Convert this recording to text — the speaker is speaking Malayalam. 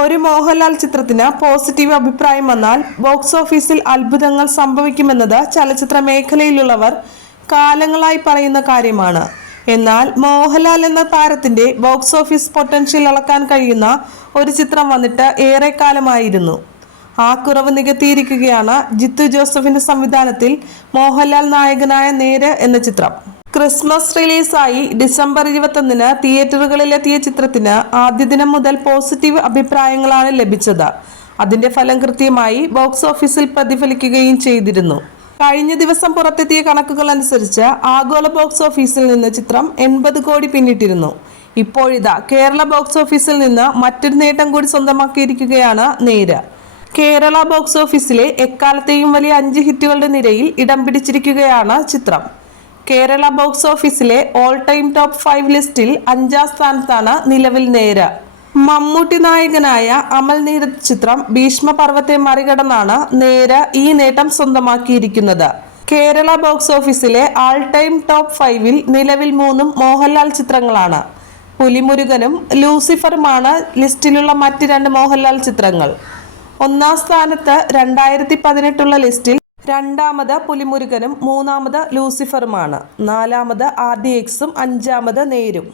ഒരു മോഹൻലാൽ ചിത്രത്തിന് പോസിറ്റീവ് അഭിപ്രായം വന്നാൽ ബോക്സ് ഓഫീസിൽ അത്ഭുതങ്ങൾ സംഭവിക്കുമെന്നത് ചലച്ചിത്ര മേഖലയിലുള്ളവർ കാലങ്ങളായി പറയുന്ന കാര്യമാണ്. എന്നാൽ മോഹൻലാൽ എന്ന താരത്തിന്റെ ബോക്സ് ഓഫീസ് പൊട്ടൻഷ്യൽ അളക്കാൻ കഴിയുന്ന ഒരു ചിത്രം വന്നിട്ട് ഏറെക്കാലമായിരുന്നു. ആ കുറവ് നികത്തിയിരിക്കുകയാണ് ജിത്തു ജോസഫിന്റെ സംവിധാനത്തിൽ മോഹൻലാൽ നായകനായ നേര് എന്ന ചിത്രം. ക്രിസ്മസ് റിലീസായി ഡിസംബർ 21-ന് തിയേറ്ററുകളിലെത്തിയ ചിത്രത്തിന് ആദ്യ ദിനം മുതൽ പോസിറ്റീവ് അഭിപ്രായങ്ങളാണ് ലഭിച്ചത്. അതിന്റെ ഫലം കൃത്യമായി ബോക്സ് ഓഫീസിൽ പ്രതിഫലിക്കുകയും ചെയ്തിരുന്നു. കഴിഞ്ഞ ദിവസം പുറത്തെത്തിയ കണക്കുകൾ അനുസരിച്ച് ആഗോള ബോക്സ് ഓഫീസിൽ നിന്ന് ചിത്രം 80 കോടി പിന്നിട്ടിരുന്നു. ഇപ്പോഴിതാ കേരള ബോക്സ് ഓഫീസിൽ നിന്ന് മറ്റൊരു നേട്ടം കൂടി സ്വന്തമാക്കിയിരിക്കുകയാണ് നേര്. കേരള ബോക്സ് ഓഫീസിലെ എക്കാലത്തെയും വലിയ 5 ഹിറ്റുകളുടെ നിരയിൽ ഇടം പിടിച്ചിരിക്കുകയാണ് ചിത്രം. കേരള ബോക്സ് ഓഫീസിലെ ഓൾ ടൈം ടോപ്പ് 5 ലിസ്റ്റിൽ 5-ാം സ്ഥാനത്താണ് നിലവിൽ നേര്. മമ്മൂട്ടി നായകനായ അമൽ നീരദ് ചിത്രം ഭീഷ്മപർവത്തെ മറികടന്നാണ് നേര് ഈ നേട്ടം സ്വന്തമാക്കിയിരിക്കുന്നത്. കേരള ബോക്സ് ഓഫീസിലെ ആൾ ടൈം ടോപ്പ് 5-ൽ നിലവിൽ 3 മോഹൻലാൽ ചിത്രങ്ങളാണ്. പുലിമുരുകനും ലൂസിഫറുമാണ് ലിസ്റ്റിലുള്ള മറ്റ് 2 മോഹൻലാൽ ചിത്രങ്ങൾ. 1-ാം സ്ഥാനത്ത് 2018 ലിസ്റ്റിൽ 2-ാമത് പുലിമുരുകനും 3-ാമത് ലൂസിഫറുമാണ്. 4-ാമത് RDX-ഉം 5-ാമത് നേരും.